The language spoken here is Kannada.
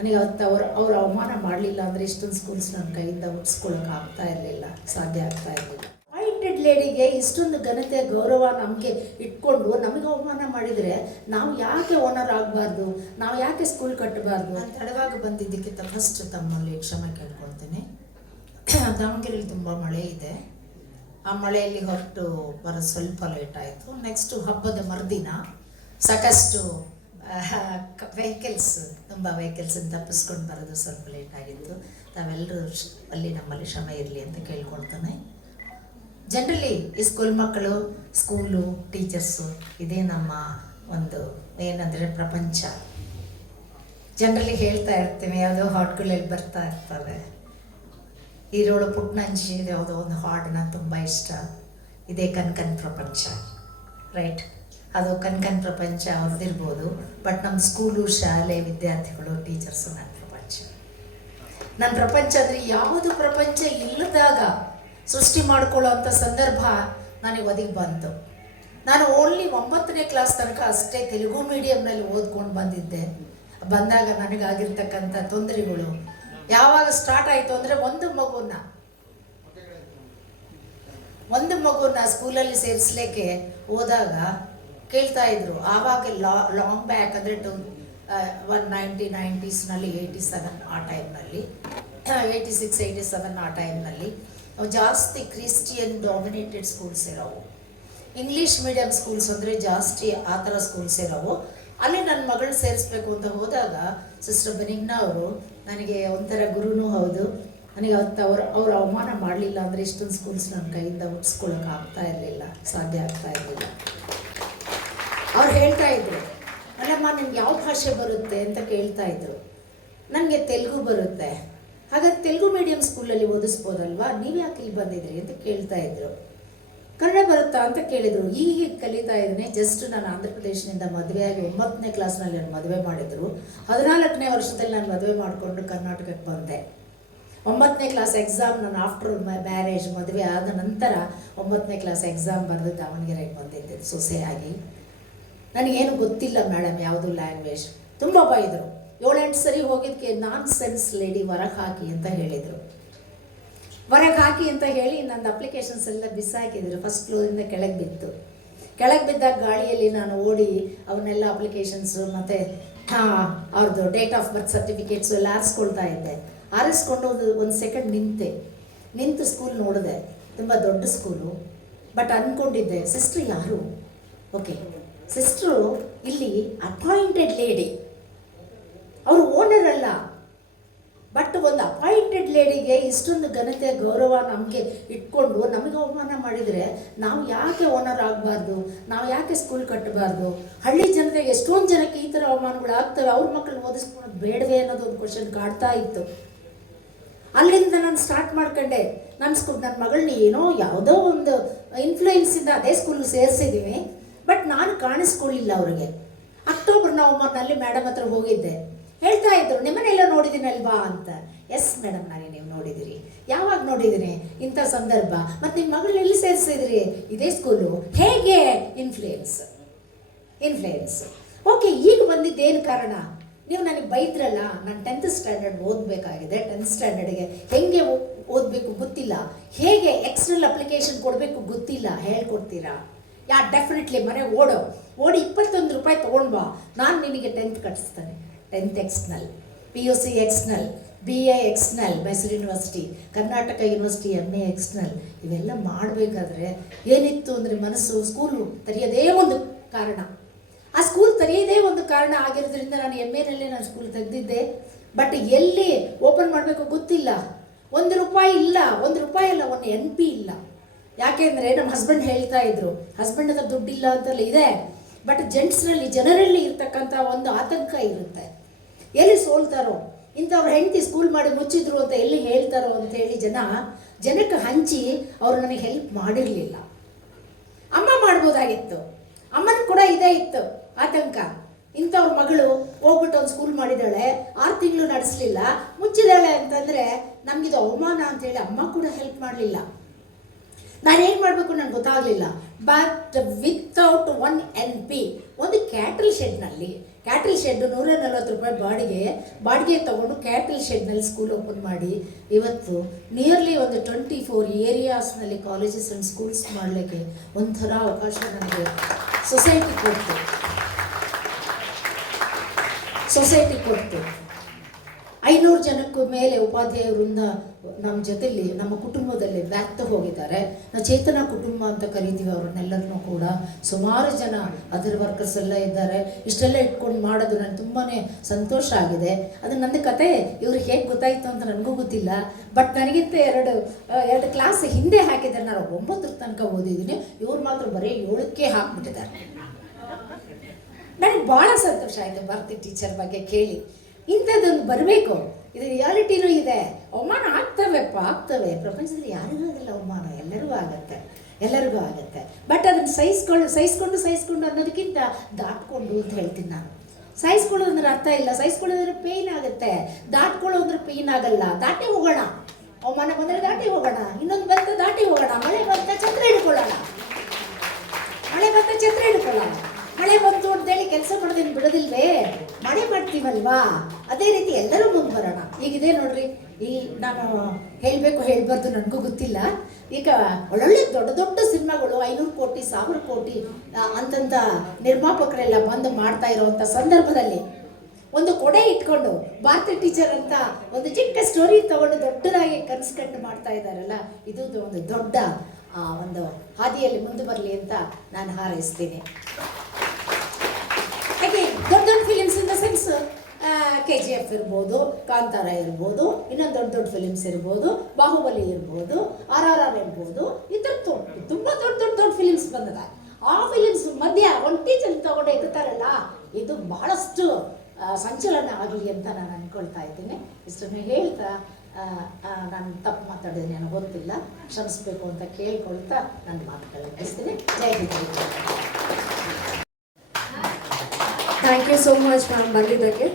ನನಗೆ ಅವತ್ತು ಅವ್ರು ಅವ್ರು ಅವಮಾನ ಮಾಡಲಿಲ್ಲ ಅಂದರೆ ಇಷ್ಟೊಂದು ಸ್ಕೂಲ್ಸ್ ನನ್ನ ಕೈಯಿಂದ ಉಟ್ಸ್ಕೊಳಕ್ಕೆ ಆಗ್ತಾ ಇರಲಿಲ್ಲ. ಸಾಧ್ಯ ಆಗ್ತಾ ಇರಲಿಲ್ಲ. ವೈಟೆಡ್ ಲೇಡಿಗೆ ಇಷ್ಟೊಂದು ಘನತೆ, ಗೌರವ ನಮಗೆ ಇಟ್ಕೊಂಡು ನಮಗೆ ಅವಮಾನ ಮಾಡಿದರೆ ನಾವು ಯಾಕೆ ಓನರ್ ಆಗಬಾರ್ದು? ನಾವು ಯಾಕೆ ಸ್ಕೂಲ್ ಕಟ್ಟಬಾರ್ದು ನಾನು ತಡವಾಗಿ ಬಂದಿದ್ದಕ್ಕಿಂತ ಫಸ್ಟ್ ತಮ್ಮಲ್ಲಿ ಕ್ಷಮೆ ಕೇಳ್ಕೊಳ್ತೇನೆ. ದಾವಣಗೆರೆಯಲ್ಲಿ ತುಂಬ ಮಳೆ ಇದೆ. ಆ ಮಳೆಯಲ್ಲಿ ಹೊರಟು ಬರೋ ಸ್ವಲ್ಪ ಲೇಟ್ ಆಯಿತು. ನೆಕ್ಸ್ಟು ಹಬ್ಬದ ಮರುದಿನ ಸಾಕಷ್ಟು ವೆಹಿಕಲ್ಸ್ ತುಂಬ ವೆಹಿಕಲ್ಸನ್ನು ತಪ್ಪಿಸ್ಕೊಂಡು ಬರೋದು ಸ್ವಲ್ಪ ಲೇಟ್ ಆಗಿತ್ತು. ತಾವೆಲ್ಲರೂ ಅಲ್ಲಿ ನಮ್ಮಲ್ಲಿ ಶ್ರಮ ಇರಲಿ ಅಂತ ಕೇಳ್ಕೊಳ್ತಾನೆ. ಜನರಲಿ ಈ ಸ್ಕೂಲ್ ಮಕ್ಕಳು ಸ್ಕೂಲು ಟೀಚರ್ಸು ಇದೇ ನಮ್ಮ ಒಂದು ಏನಂದರೆ ಪ್ರಪಂಚ. ಜನರಲಿ ಹೇಳ್ತಾ ಇರ್ತೀವಿ, ಯಾವುದೋ ಹಾಡ್ಗಳಲ್ಲಿ ಬರ್ತಾ ಇರ್ತವೆ. ಈರೋಳು ಪುಟ್ನಂಜಿ, ಯಾವುದೋ ಒಂದು ಹಾಡು ನಂಗೆ ತುಂಬ ಇಷ್ಟ. ಇದೇ ಕನ್ಕನ್ ಪ್ರಪಂಚ. ರೈಟ್ ಅದು ಕನ್ಕನ್ ಪ್ರಪಂಚ ಅವ್ರದ್ದಿರ್ಬೋದು ಬಟ್ ನಮ್ಮ ಸ್ಕೂಲು, ಶಾಲೆ, ವಿದ್ಯಾರ್ಥಿಗಳು ಟೀಚರ್ಸು ನನ್ನ ಪ್ರಪಂಚ. ನನ್ನ ಪ್ರಪಂಚ ಅಂದರೆ ಯಾವುದು ಪ್ರಪಂಚ ಇಲ್ಲದಾಗ ಸೃಷ್ಟಿ ಮಾಡ್ಕೊಳ್ಳೋ ಅಂಥ ಸಂದರ್ಭ ನನಗೆ ಒದಗಿ ಬಂತು. ನಾನು ಓನ್ಲಿ ಒಂಬತ್ತನೇ ಕ್ಲಾಸ್ ತನಕ ಅಷ್ಟೇ ತೆಲುಗು ಮೀಡಿಯಂನಲ್ಲಿ ಓದ್ಕೊಂಡು ಬಂದಿದ್ದೆ. ಬಂದಾಗ ನನಗಾಗಿರ್ತಕ್ಕಂಥ ತೊಂದರೆಗಳು. ಯಾವಾಗ ಸ್ಟಾರ್ಟ್ ಆಯಿತು ಅಂದರೆ ಒಂದು ಮಗುನ. ಒಂದು ಮಗುನ ಸ್ಕೂಲಲ್ಲಿ ಸೇರಿಸ್ಲಿಕ್ಕೆ ಹೋದಾಗ ಕೇಳ್ತಾ ಇದ್ರು. ಆವಾಗ ಲಾಂಗ್ ಬ್ಯಾಕ್ ಅಂದರೆ ಟು ಒನ್ ನೈಂಟಿ ನೈಂಟೀಸ್ನಲ್ಲಿ ಏಯ್ಟಿ ಸೆವೆನ್ ಆ ಟೈಮ್ನಲ್ಲಿ ಏಯ್ಟಿ ಸಿಕ್ಸ್ ಏಯ್ಟಿ ಸೆವೆನ್ ಆ ಟೈಮ್ನಲ್ಲಿ ಜಾಸ್ತಿ ಕ್ರಿಶ್ಚಿಯನ್ ಡಾಮಿನೇಟೆಡ್ ಸ್ಕೂಲ್ಸ್ ಇರೋವು. ಇಂಗ್ಲೀಷ್ ಮೀಡಿಯಂ ಸ್ಕೂಲ್ಸ್ ಅಂದರೆ ಜಾಸ್ತಿ ಆ ಥರ ಸ್ಕೂಲ್ಸ್ ಇರೋವು. ಅಲ್ಲಿ ನನ್ನ ಮಗಳು ಸೇರಿಸ್ಬೇಕು ಅಂತ ಹೋದಾಗ ಸಿಸ್ಟರ್ ಬೆನಿಗ್ನಾ ಅವರು, ನನಗೆ ಒಂಥರ ಗುರುನೂ ಹೌದು. ನನಗೆ ಅವತ್ತು ಅವ್ರು ಅವ್ರು ಅವಮಾನ ಮಾಡಲಿಲ್ಲ ಅಂದರೆ ಇಷ್ಟೊಂದು ಸ್ಕೂಲ್ಸ್ ನನ್ನ ಕೈಯಿಂದ ಉಟ್ಸ್ಕೊಳಕ್ಕೆ ಆಗ್ತಾ ಇರಲಿಲ್ಲ, ಸಾಧ್ಯ ಆಗ್ತಾ ಇರಲಿಲ್ಲ. ಅವ್ರು ಹೇಳ್ತಾ ಇದ್ರು, ಅಲ್ಲಮ್ಮ, ನಿಮ್ಗೆ ಯಾವ ಭಾಷೆ ಬರುತ್ತೆ ಅಂತ ಕೇಳ್ತಾ ಇದ್ರು. ನನಗೆ ತೆಲುಗು ಬರುತ್ತೆ. ಹಾಗಾದ್ರೆ ತೆಲುಗು ಮೀಡಿಯಂ ಸ್ಕೂಲಲ್ಲಿ ಓದಿಸ್ಬೋದಲ್ವಾ? ನೀವು ಯಾಕೆ ಇಲ್ಲಿ ಬಂದಿದ್ರಿ ಅಂತ ಕೇಳ್ತಾ ಇದ್ರು. ಕನ್ನಡ ಬರುತ್ತಾ? ಅಂತ ಕೇಳಿದರು. ಈಗ ಕಲಿತಾ ಇದ್ದೀನಿ ಜಸ್ಟ್ ನಾನು ಆಂಧ್ರ ಪ್ರದೇಶದಿಂದ ಮದುವೆಯಾಗಿ ಒಂಬತ್ತನೇ ಕ್ಲಾಸ್ನಲ್ಲಿ ನಾನು ಮದುವೆ ಮಾಡಿದರು. ಹದಿನಾಲ್ಕನೇ ವರ್ಷದಲ್ಲಿ ನಾನು ಮದುವೆ ಮಾಡಿಕೊಂಡು ಕರ್ನಾಟಕಕ್ಕೆ ಬಂದೆ. ಒಂಬತ್ತನೇ ಕ್ಲಾಸ್ ಎಕ್ಸಾಮ್ ನಾನು ಆಫ್ಟರ್ ಮ್ಯಾರೇಜ್ ಮದುವೆ ಆದ ನಂತರ ಒಂಬತ್ತನೇ ಕ್ಲಾಸ್ ಎಕ್ಸಾಮ್ ಬರೆದು ದಾವಣಗೆರೆಗೆ ಬಂದಿದ್ದೆ ಸೊಸೆಯಾಗಿ. ನನಗೇನು ಗೊತ್ತಿಲ್ಲ ಮೇಡಮ್ ಯಾವುದು ಲ್ಯಾಂಗ್ವೇಜ್ ತುಂಬ ಬೈದರು. ಏಳೆಂಟು ಸರಿ ಹೋಗಿದ್ದಕ್ಕೆ ನಾನ್ ಸೆನ್ಸ್ ಲೇಡಿ ಹೊರಗೆ ಹಾಕಿ ಅಂತ ಹೇಳಿದರು. ಹೊರಗೆ ಹಾಕಿ ಅಂತ ಹೇಳಿ ನನ್ನ ಅಪ್ಲಿಕೇಶನ್ಸ್ ಎಲ್ಲ ಬಿಸಾಕಿದ್ರು. ಫಸ್ಟ್ ಫ್ಲೋರಿಂದ ಕೆಳಗೆ ಬಿತ್ತು. ಕೆಳಗೆ ಬಿದ್ದಾಗ ಗಾಳಿಯಲ್ಲಿ ನಾನು ಓಡಿ ಅವನ್ನೆಲ್ಲ ಅಪ್ಲಿಕೇಶನ್ಸು ಮತ್ತು ಅವ್ರದ್ದು ಡೇಟ್ ಆಫ್ ಬರ್ತ್ ಸರ್ಟಿಫಿಕೇಟ್ಸು ಎಲ್ಲ ಆರಿಸ್ಕೊಳ್ತಾ ಇದ್ದೆ. ಆರಿಸ್ಕೊಂಡು ಒಂದು ಒಂದು ಸೆಕೆಂಡ್ ನಿಂತೆ. ನಿಂತು ಸ್ಕೂಲ್ ನೋಡಿದೆ. ತುಂಬ ದೊಡ್ಡ ಸ್ಕೂಲು ಬಟ್ ಅಂದ್ಕೊಂಡಿದ್ದೆ ಸಿಸ್ಟ್ರ್ ಯಾರು? ಓಕೆ ಸಿಸ್ಟ್ರು, ಇಲ್ಲಿ ಅಪಾಯಿಂಟೆಡ್ ಲೇಡಿ ಅವರು ಓನರ್ ಅಲ್ಲ. ಬಟ್ ಒಂದು ಅಪಾಯಿಂಟೆಡ್ ಲೇಡಿಗೆ ಇಷ್ಟೊಂದು ಘನತೆ, ಗೌರವ ನಮಗೆ ಇಟ್ಕೊಂಡು ನಮಗೆ ಅವಮಾನ ಮಾಡಿದರೆ ನಾವು ಯಾಕೆ ಓನರ್ ಆಗಬಾರ್ದು? ನಾವು ಯಾಕೆ ಸ್ಕೂಲ್ ಕಟ್ಟಬಾರ್ದು ಹಳ್ಳಿ ಜನರಿಗೆ ಎಷ್ಟೊಂದು ಜನಕ್ಕೆ ಈ ಥರ ಅವಮಾನಗಳು ಆಗ್ತವೆ? ಅವ್ರ ಮಕ್ಕಳನ್ನ ಓದಿಸ್ಕೊಳೋದು ಬೇಡವೆ ಅನ್ನೋದು ಒಂದು ಕ್ವಶನ್ ಕಾಡ್ತಾ ಇತ್ತು. ಅಲ್ಲಿಂದ ನಾನು ಸ್ಟಾರ್ಟ್ ಮಾಡ್ಕೊಂಡೆ. ನನ್ನ ಸ್ಕೂಲ್ ನನ್ನ ಮಗಳನ್ನ ಏನೋ ಯಾವುದೋ ಒಂದು ಇನ್ಫ್ಲೂಯೆನ್ಸಿಂದ ಅದೇ ಸ್ಕೂಲ್ ಸೇರಿಸಿದ್ದೀವಿ ಬಟ್ ನಾನು ಕಾಣಿಸ್ಕೊಳ್ಳಿಲ್ಲ ಅವರಿಗೆ. ಅಕ್ಟೋಬರ್ ನವಂಬರ್ನಲ್ಲಿ ಮೇಡಮ್ ಹತ್ರ ಹೋಗಿದ್ದೆ. ಹೇಳ್ತಾ ಇದ್ರು ನಿಮ್ಮನ್ನೆಲ್ಲ ನೋಡಿದ್ದೀನಲ್ವಾ? ಅಂತ. ಎಸ್ ಮೇಡಮ್ ನಾನೇ ನೀವು ನೋಡಿದಿರಿ ಯಾವಾಗ ನೋಡಿದಿರಿ? ಇಂಥ ಸಂದರ್ಭ. ಮತ್ತು ನಿಮ್ಮ ಮಗಳು ಎಲ್ಲಿ ಸೇರಿಸಿದ್ರಿ? ಇದೇ ಸ್ಕೂಲು ಹೇಗೆ? ಇನ್ಫ್ಲೂಯೆನ್ಸ್ ಇನ್ಫ್ಲೂಯೆನ್ಸ್ ಓಕೆ ಈಗ ಬಂದಿದ್ದೇನು ಕಾರಣ? ನೀವು ನನಗೆ ಬೈದ್ರಲ್ಲ, ನಾನು ಟೆಂತ್ ಸ್ಟ್ಯಾಂಡರ್ಡ್ ಓದಬೇಕಾಗಿದೆ. ಟೆಂತ್ ಸ್ಟ್ಯಾಂಡರ್ಡ್ಗೆ ಹೆಂಗೆ ಓದಬೇಕು ಗೊತ್ತಿಲ್ಲ. ಹೇಗೆ ಎಕ್ಸ್ಟರ್ನಲ್ ಅಪ್ಲಿಕೇಶನ್ ಕೊಡಬೇಕು ಗೊತ್ತಿಲ್ಲ. ಹೇಳ್ಕೊಡ್ತೀರಾ? ಯಾ ಡೆಫಿನೆಟ್ಲಿ ಮರೆ ಓಡು. ಓಡಿ ಇಪ್ಪತ್ತೊಂದು ರೂಪಾಯಿ ತೊಗೊಂಡು ಬಾ. ನಾನು ನಿನಗೆ tenth ಕಟ್ಟಿಸ್ತಾನೆ tenth external P U C external B A external Mysuru university Karnataka university M A external ಇವೆಲ್ಲ ಮಾಡಬೇಕಾದ್ರೆ ಏನಿತ್ತು ಅಂದರೆ ಮನಸ್ಸು ಸ್ಕೂಲು ತೆರೆಯೋದೇ ಒಂದು ಕಾರಣ. ಆ ಸ್ಕೂಲ್ ತೆರೆಯೋದೇ ಒಂದು ಕಾರಣ ಆಗಿರೋದ್ರಿಂದ ನಾನು ಎಂ ಎನಲ್ಲೇ ನಾನು ಸ್ಕೂಲ್ ತೆಗೆದಿದ್ದೆ. ಬಟ್ ಎಲ್ಲಿ ಓಪನ್ ಮಾಡಬೇಕು ಗೊತ್ತಿಲ್ಲ. ಒಂದು ರೂಪಾಯಿ ಇಲ್ಲ. ಒಂದು ರೂಪಾಯಿ ಇಲ್ಲ ಒಂದು ಎನ್ ಪಿ ಇಲ್ಲ. ಯಾಕೆಂದರೆ ನಮ್ಮ ಹಸ್ಬೆಂಡ್ ಹೇಳ್ತಾ ಇದ್ರು ಹಸ್ಬೆಂಡ್ ಹತ್ರ ದುಡ್ಡಿಲ್ಲ ಅಂತಲ್ಲ ಇದೆ ಬಟ್ ಜೆಂಟ್ಸ್ನಲ್ಲಿ ಜನರಲ್ಲಿ ಇರ್ತಕ್ಕಂಥ ಒಂದು ಆತಂಕ ಇರುತ್ತೆ. ಎಲ್ಲಿ ಸೋಲ್ತಾರೋ? ಇಂಥವ್ರ ಹೆಂಡತಿ ಸ್ಕೂಲ್ ಮಾಡಿ ಮುಚ್ಚಿದ್ರು ಅಂತ ಎಲ್ಲಿ ಹೇಳ್ತಾರೋ ಅಂತ ಹೇಳಿ ಜನ, ಜನಕ್ಕೆ ಹಂಚಿ ಅವರು ನನಗೆ ಹೆಲ್ಪ್ ಮಾಡಿರಲಿಲ್ಲ. ಅಮ್ಮ ಮಾಡ್ಬೋದಾಗಿತ್ತು. ಅಮ್ಮನ ಕೂಡ ಇದೇ ಇತ್ತು, ಆತಂಕ. ಇಂಥವ್ರ ಮಗಳು ಹೋಗ್ಬಿಟ್ಟು ಒಂದು ಸ್ಕೂಲ್ ಮಾಡಿದ್ದಾಳೆ ಆರು ತಿಂಗಳು ನಡೆಸಲಿಲ್ಲ, ಮುಚ್ಚಿದಾಳೆ ಅಂತಂದರೆ ನಮಗಿದು ಅವಮಾನ ಅಂತೇಳಿ ಅಮ್ಮ ಕೂಡ ಹೆಲ್ಪ್ ಮಾಡಲಿಲ್ಲ. ನಾನೇನು ಮಾಡಬೇಕು ನನಗೆ ಗೊತ್ತಾಗಲಿಲ್ಲ. But without one N P ಒಂದು ಕ್ಯಾಟಲ್ ಶೆಡ್ನಲ್ಲಿ ಕ್ಯಾಟ್ರಿಲ್ ಶೆಡ್ ನೂರ ನಲ್ವತ್ತು ರೂಪಾಯಿ ಬಾಡಿಗೆ ಬಾಡಿಗೆ ತಗೊಂಡು ಕ್ಯಾಟ್ರಿಲ್ ಶೆಡ್ನಲ್ಲಿ ಸ್ಕೂಲ್ ಓಪನ್ ಮಾಡಿ, ಇವತ್ತು ನಿಯರ್ಲಿ ಒಂದು ಟ್ವೆಂಟಿ ಫೋರ್ ಏರಿಯಾಸ್ನಲ್ಲಿ ಕಾಲೇಜಸ್ ಆ್ಯಂಡ್ ಸ್ಕೂಲ್ಸ್ ಮಾಡಲಿಕ್ಕೆ ಒಂಥರ ಅವಕಾಶ ನನಗೆ ಸೊಸೈಟಿ ಕೊಡ್ತು. ಸೊಸೈಟಿ ಕೊಡ್ತು. ಐನೂರು ಜನಕ್ಕೂ ಮೇಲೆ ಉಪಾಧ್ಯಾಯರಿಂದ ನಮ್ಮ ಜೊತೆಲಿ ನಮ್ಮ ಕುಟುಂಬದಲ್ಲಿ ವ್ಯಾಪ್ತ ಹೋಗಿದ್ದಾರೆ. ನಾವು ಚೇತನ ಕುಟುಂಬ ಅಂತ ಕರಿತೀವಿ ಅವ್ರನ್ನೆಲ್ಲರನ್ನೂ ಕೂಡ. ಸುಮಾರು ಜನ ಅದರ್ ವರ್ಕರ್ಸ್ ಎಲ್ಲ ಇದ್ದಾರೆ. ಇಷ್ಟೆಲ್ಲ ಇಟ್ಕೊಂಡು ಮಾಡೋದು ನನಗೆ ತುಂಬಾ ಸಂತೋಷ ಆಗಿದೆ. ಅದು ನನ್ನ ಕತೆ. ಇವ್ರಿಗೆ ಹೇಗೆ ಗೊತ್ತಾಯಿತು ಅಂತ ನನಗೂ ಗೊತ್ತಿಲ್ಲ. ಬಟ್ ನನಗಿಂತ ಎರಡು ಎರಡು ಕ್ಲಾಸ್ ಹಿಂದೆ ಹಾಕಿದ್ದಾರೆ. ನಾನು ಒಂಬತ್ತರ ತನಕ ಓದಿದ್ದೀನಿ. ಇವ್ರು ಮಾತ್ರ ಬರೀ ಏಳಕ್ಕೆ ಹಾಕ್ಬಿಟ್ಟಿದ್ದಾರೆ. ನನಗೆ ಭಾಳ ಸಂತೋಷ ಆಯಿತು ಭಾರತಿ ಟೀಚರ್ ಬಗ್ಗೆ ಕೇಳಿ. ಇಂಥದ್ದೊಂದು ಬರಬೇಕು. ಇದು ರಿಯಾಲಿಟಿನೂ ಇದೆ. ಅವಮಾನ ಆಗ್ತವೆಪ್ಪ ಆಗ್ತವೆ. ಪ್ರಪಂಚದಲ್ಲಿ ಯಾರಿಗೂ ಆಗಲ್ಲ ಅವಮಾನ. ಎಲ್ಲರಿಗೂ ಆಗುತ್ತೆ. ಎಲ್ಲರಿಗೂ ಆಗುತ್ತೆ. ಬಟ್ ಅದನ್ನು ಸಹಿಸ್ಕೊಂಡು ಸಹಿಸ್ಕೊಂಡು ಸಹಿಸ್ಕೊಂಡು ಅನ್ನೋದಕ್ಕಿಂತ ದಾಟ್ಕೊಂಡು ಅಂತ ಹೇಳ್ತೀನಿ ನಾನು. ಸಹಿಸ್ಕೊಳ್ಳೋ ಅಂದ್ರೆ ಅರ್ಥ ಇಲ್ಲ. ಸಹಿಸ್ಕೊಳ್ಳೋದ್ರೆ ಪೇಯ್ನ್ ಆಗುತ್ತೆ. ದಾಟ್ಕೊಳ್ಳೋದ್ರೆ ಪೇಯ್ನ್ ಆಗಲ್ಲ. ದಾಟಿ ಹೋಗೋಣ. ಅವಮಾನ ಬಂದರೆ ದಾಟಿ ಹೋಗೋಣ. ಇನ್ನೊಂದು ಬಂತು ದಾಟಿ ಹೋಗೋಣ. ಮಳೆ ಬಂತ ಛತ್ರ ಹಿಡ್ಕೊಳ್ಳೋಣ. ಮಳೆ ಬಂತ ಛತ್ರ ಹಿಡ್ಕೊಳ್ಳೋಣ. ಮಳೆ ಬಂತು ಅಂತೇಳಿ ಕೆಲಸ ಮಾಡೋದೇನು ಬಿಡೋದಿಲ್ವೇ? ಮಳೆ ಮಾಡ್ತೀವಲ್ವಾ? ಅದೇ ರೀತಿ ಎಲ್ಲರೂ ಮುಂದೆ ಬರೋಣ. ಈಗಿದೆ ನೋಡ್ರಿ. ಈ ನಾನು ಹೇಳಬೇಕು ಹೇಳ್ಬಾರ್ದು ನನಗೂ ಗೊತ್ತಿಲ್ಲ. ಈಗ ಒಳ್ಳೊಳ್ಳೆ ದೊಡ್ಡ ದೊಡ್ಡ ಸಿನಿಮಾಗಳು ಐನೂರು ಕೋಟಿ ಸಾವಿರ ಕೋಟಿ ಅಂತಂತ ನಿರ್ಮಾಪಕರೆಲ್ಲ ಬಂದು ಮಾಡ್ತಾ ಇರೋವಂಥ ಸಂದರ್ಭದಲ್ಲಿ ಒಂದು ಕೊಡೆ ಇಟ್ಕೊಂಡು ಭಾರತಿ ಟೀಚರ್ ಅಂತ ಒಂದು ಚಿಕ್ಕ ಸ್ಟೋರಿ ತಗೊಂಡು ದೊಡ್ಡದಾಗಿ ಕನಸು ಕಟ್ಟು ಮಾಡ್ತಾ ಇದ್ದಾರಲ್ಲ ಇದು ಒಂದು ದೊಡ್ಡ ಆ, ಒಂದು ಹಾದಿಯಲ್ಲಿ ಮುಂದೆ ಬರಲಿ ಅಂತ ನಾನು ಹಾರೈಸ್ತೀನಿ. ಹಾಗೆ ದೊಡ್ಡ ದೊಡ್ಡ films in the sense K G F ಇರ್ಬೋದು, ಕಾಂತಾರ ಇರ್ಬೋದು, ಇನ್ನೊಂದು ದೊಡ್ಡ ದೊಡ್ಡ ಫಿಲಿಮ್ಸ್ ಇರ್ಬೋದು, ಬಾಹುಬಲಿ ಇರ್ಬೋದು, ಆರ್ ಆರ್ ಆರ್ ಇರ್ಬೋದು, ಈ ಥರ ತುಂಬ ದೊಡ್ಡ ದೊಡ್ಡ ದೊಡ್ಡ ಫಿಲಿಮ್ಸ್ ಬಂದದ. ಆ ಫಿಲಿಮ್ಸ್ ಮಧ್ಯ ಒಂದು ಟೀಚರ್ ತಗೊಂಡು ಎತ್ತುತ್ತಾರಲ್ಲ ಇದು ಬಹಳಷ್ಟು ಸಂಚಲನ ಆಗಲಿ ಅಂತ ನಾನು ಅನ್ಕೊಳ್ತಾ ಇದ್ದೀನಿ. ಇಷ್ಟನ್ನು ಹೇಳ್ತಾ ನಾನು ತಪ್ಪು ಮಾತಾಡಿದ್ರೆ ನನಗೆ ಗೊತ್ತಿಲ್ಲ. ಕ್ಷಮಿಸ್ಬೇಕು ಅಂತ ಕೇಳ್ಕೊಳ್ತಾ ನನ್ನ ಮಾತುಗಳನ್ನ ಹೇಳ್ತೀನಿ ಜೈ. thank you so much ma'am ಬಂದಿದ್ದಕ್ಕೆ